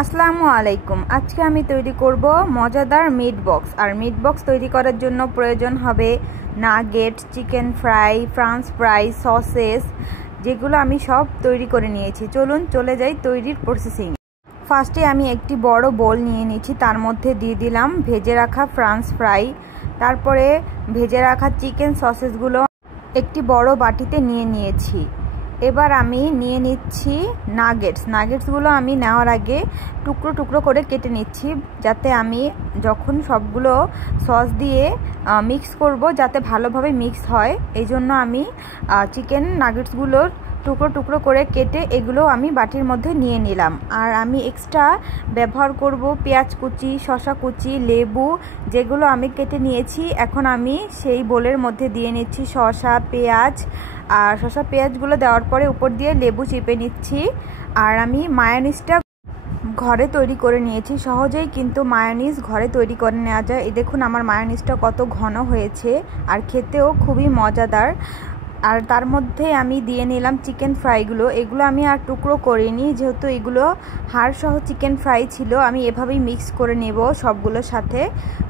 আসসালামু আলাইকুম। আজকে আমি তৈরি করব মজাদার মিট বক্স। আর মিট বক্স তৈরি করার জন্য প্রয়োজন হবে nugget, chicken fry, France fry, sausages, যেগুলো আমি সব তৈরি করে নিয়েছি। চলুন চলে যাই তৈরির প্রসেসিং। ফার্স্টে আমি একটি বড় বোল নিয়ে নিয়েছি, তার মধ্যে দিয়ে দিলাম ভেজে রাখা ফ্রান্স ফ্রাই, তারপরে ভেজে রাখা চিকেন সসেসগুলো একটি বড় বাটিতে নিয়ে নিয়েছি। এবার আমি নিয়ে নিচ্ছি নাগেটসগুলো আমি নেওয়ার আগে টুকরো টুকরো করে কেটে নিচ্ছি, যাতে আমি যখন সবগুলো সস দিয়ে মিক্স করব যাতে ভালোভাবে মিক্স হয়। এই জন্য আমি চিকেন নাগেটসগুলোর টুকরো টুকরো করে কেটে এগুলো আমি বাটির মধ্যে নিয়ে নিলাম। আর আমি এক্সট্রা ব্যবহার করব পেঁয়াজ কুচি, শসা কুচি, লেবু, যেগুলো আমি কেটে নিয়েছি। এখন আমি সেই বোলের মধ্যে দিয়ে নিচ্ছি শসা পেঁয়াজ, আর শসা পেঁয়াজগুলো দেওয়ার পরে উপর দিয়ে লেবু চিপে নিচ্ছি। আর আমি মায়োনিজটা ঘরে তৈরি করে নিয়েছি, সহজেই কিন্তু মায়োনিজ ঘরে তৈরি করে নেওয়া যায়। এই দেখুন আমার মায়োনিজটা কত ঘন হয়েছে, আর খেতেও খুবই মজাদার। আর তার মধ্যে আমি দিয়ে নিলাম চিকেন ফ্রাইগুলো। এগুলো আমি আর টুকরো করিনি, যেহেতু এগুলো হাড়সহ চিকেন ফ্রাই ছিল। আমি এভাবেই মিক্স করে নেব সবগুলোর সাথে।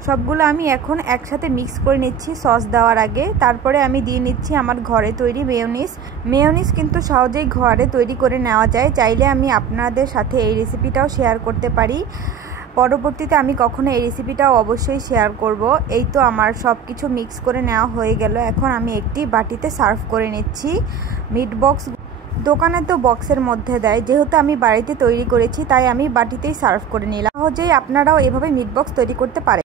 সবগুলো আমি এখন একসাথে মিক্স করে নিচ্ছি সস দেওয়ার আগে। তারপরে আমি দিয়ে নিচ্ছি আমার ঘরে তৈরি মেয়োনিজ কিন্তু সহজেই ঘরে তৈরি করে নেওয়া যায়। চাইলে আমি আপনাদের সাথে এই রেসিপিটাও শেয়ার করতে পারি। পরবর্তীতে আমি কখনো এই রেসিপিটাও অবশ্যই শেয়ার করব। এই তো আমার সব কিছু মিক্স করে নেওয়া হয়ে গেল। এখন আমি একটি বাটিতে সার্ভ করে নিচ্ছি। মিট বক্স দোকানে তো বক্সের মধ্যে দেয়, যেহেতু আমি বাড়িতে তৈরি করেছি তাই আমি বাটিতেই সার্ভ করে নিলাম। সহজেই আপনারাও এভাবে মিট বক্স তৈরি করতে পারেন।